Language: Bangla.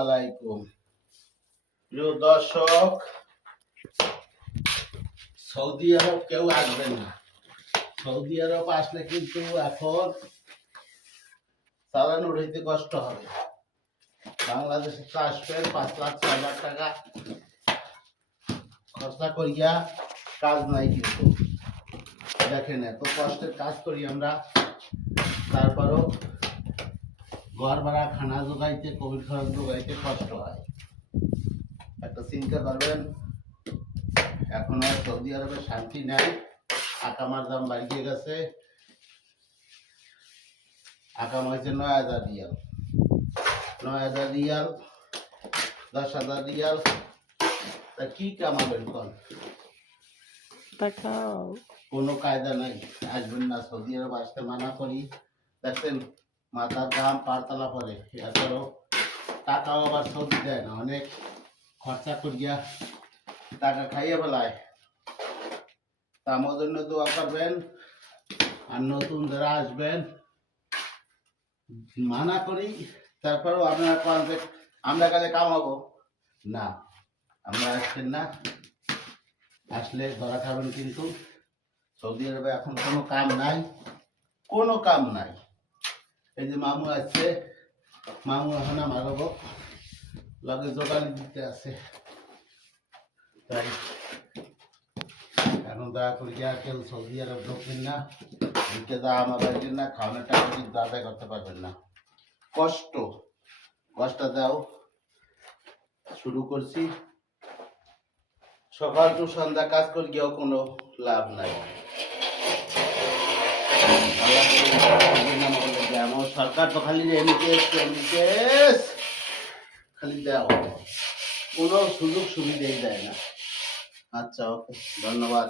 আলাইকুম প্রিয় দর্শক। সৌদি আরব কেউ আসবেন না। সৌদি আরব আসলে কিন্তু এখন চালান উঠাইতে কষ্ট হবে। বাংলাদেশে তো আসবেন 5,00,000 টাকা খরচা করিয়া, কাজ নাই। কিন্তু দেখেন এত কষ্টের কাজ করি আমরা, তারপরও ঘর ভাড়া, খানা জোগাইতে, কোভিড খরচ জোগাইতে কষ্ট হয়। একটা চিন্তা করবেন, এখন আর সৌদি আরবে শান্তি নাই। আকামার দাম বাড়িয়ে গেছে। আকাম হয়েছে 9,000 রিয়াল, 9,000 রিয়াল, 10,000 রিয়াল। তা কি কামাবেন কোন? কোনো কায়দা নাই। আসবেন না, সৌদি আরব আসতে মানা করি। দেখছেন মাথার দাম পারতলা পরে, এরপরও টাকাও আবার সৌদি দেয় না। অনেক খরচা করিয়া টাকা খাইয়ে বেলায়। তা আমার জন্য দোয়া করবেন। আর নতুন যারা আসবেন মানা করি, তারপরেও আপনারা কোন যে আমরা কাজে কামাবো না। আমরা আসছেন না, আসলে ধরা খাবেন। কিন্তু সৌদি আরবে এখন কোনো কাম নাই, কোনো কাম নাই। এই যে মামু আসছে, মামু এখন আমার লগে জোগালি দিতে আছে। তাই এখন দয়া করি আর কেউ সৌদি আরব ঢুকবেন না, ঢুকে যা আমার বাড়ির না, খাওয়ানোর টাকা কিন্তু আদায় করতে পারবেন না। কষ্ট দাও শুরু করছি। সকাল টু সন্ধ্যা কাজ করে গিয়েও কোনো লাভ নাই। আমার সরকার তো খালি রেমিটেন্স খালি দেও, কোনো সুযোগ সুবিধাই দেয় না। আচ্ছা, ওকে, ধন্যবাদ।